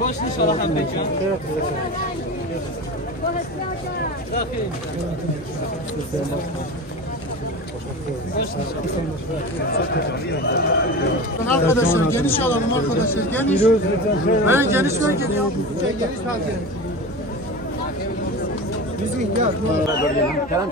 باش نشرح هم بجان Arkadaşlar geniş alalım arkadaşlar geniş. Ben geniş ver geliyor. Geniş parti. Bizim ihtiyar. Tamam.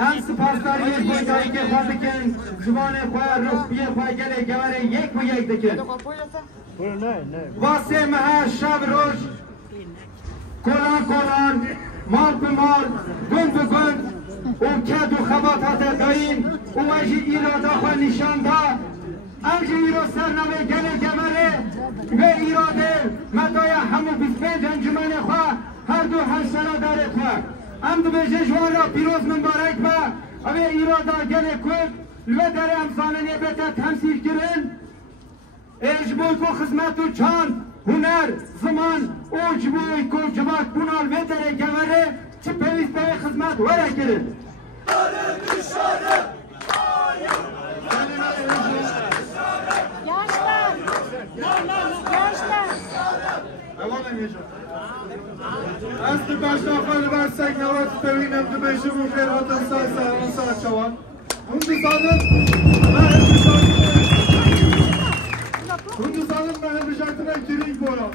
هم سپاسداری پایداری که خواهد کن زبان خواه روح بیه خواه گله گوره یک و یک دکن واسه مها شب روش کلان کلان مال به مال گند به گند و کد و خباتات داین و وجه ایرادا خواه نشان دا همچه ایرو سرنامه گل گمره و ایراده مدای همو 25 انجمن خواه هر دو هشترا داره خواه هم دو بیشه جوان را پیروز مبارک با اوه ایراده گل کرد لوه داره امسانه بتا تمثیل کرن اجبوی کو خدمت و چاند هنر زمان اجبوی کو جواد بونال و داره گمره چه پیویست به خدمت وره کرن است باشناخان برسک نوات توینم دو بیشه و خیر هاتم سال چوان Hindistan mehembişatına girin bora.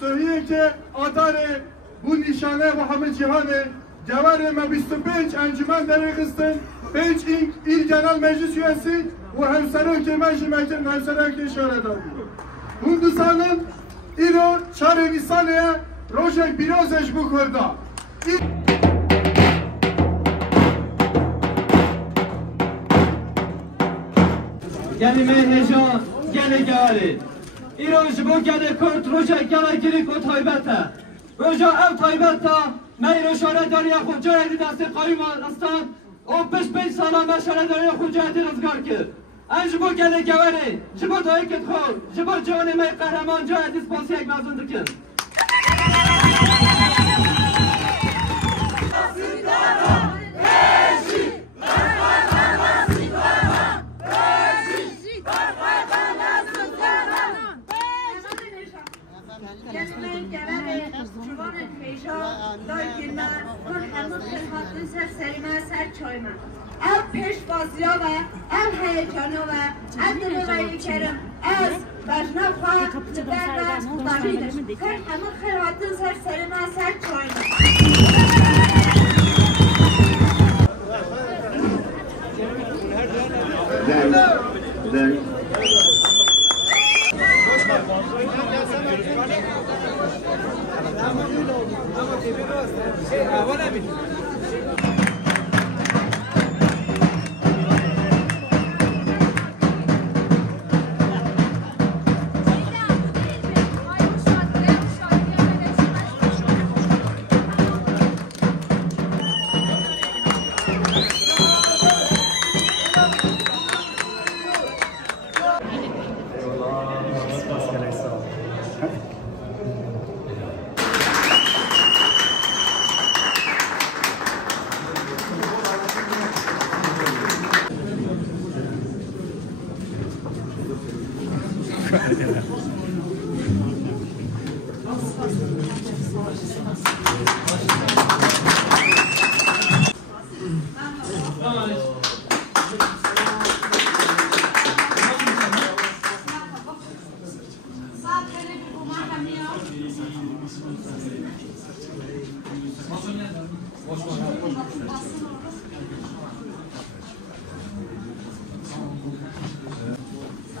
Söylüyor ki adare bu nişane ve hamil cihanı Cevare me 25 encümen derekistin 5 il genel meclis üyesi ve hemsero ki meclimetin hemsero ki şöyle Hindistan'ın İro çare Nisan'e Rojek Birozej bu kurda. Gelime heyecan, gele gari. İroş bu gele kurt roja gele girik o taybeta. Roja ev taybeta, meyro şare dariya khunca edi dasti qayyum astan. O 5 sala me şare dariya khunca edi razgar kir. Anj bu gele gari, jibo tayket khol, jibo jani me qahraman ja edi spasiyek mazun dikin. Gelmeyin gevere, çuvanın feşa, daykirme, kur hemur kırhatın serserime, ser çoyma. Ev peş basıya ve ev heyecanı ve ev diliğayı kerim, ez, bejne fa, ciber ve dahidir. Kur hemur kırhatın serserime, ser çoyma.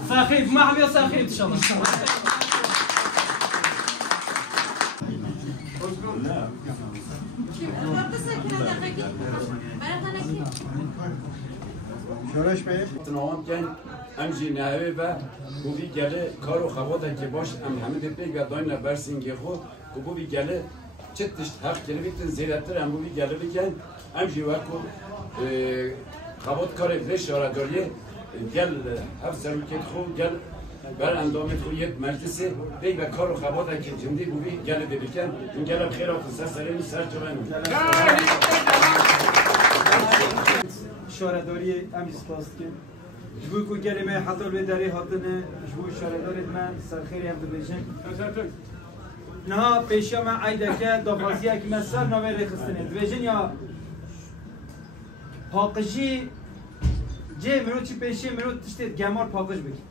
ساخيف ما عم يساخيف ان شاء الله. شورش بيه تنوام كان امجي نهوي و بوفي گله کارو خواته که باش ام همه دپیک و داینا برسینگی خود که بوفی گله چه تشت حق گله بیتن زیرتر ام بوفی گله بکن امجی وکو خوات کار فلش شارداریه گل هفت سرمکت خود گل بر اندامت خود یک مجلسه بی و کارو خواته که جمدی بوفی گله بکن این گله خیرات سرین سر جوان شارداری ام سپاس کن جبوی کو گلمه حتی به دری هاتنه جبوی شارداری من سرخیری هم ببیشن نه پیشیا من عیده که دافازی که من سر نوه رخستنه ببیشن یا پاقشی جه مرو چی پیشی مرو تشتید گمار پاقش بکن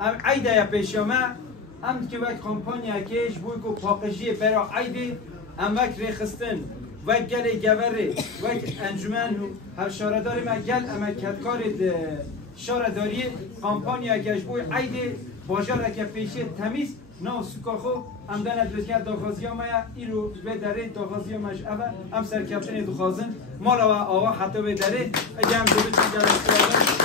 ام عیده یا پیشیا من ام که وقت کمپانیا که جبوی کو پاقشی برای عیده ام وقت رخستن و گل گوره و انجمن هر شارداری ما گل اما کتکاری شارداری کامپانیا که اجبوی عید باجار که پیشه تمیز نه سکاخو ام دن ادرسیا داخازی ما ایرو به دره داخازی ماش اول ام سرکپتن دخازن ما را آوا حتی به دره اگه هم دو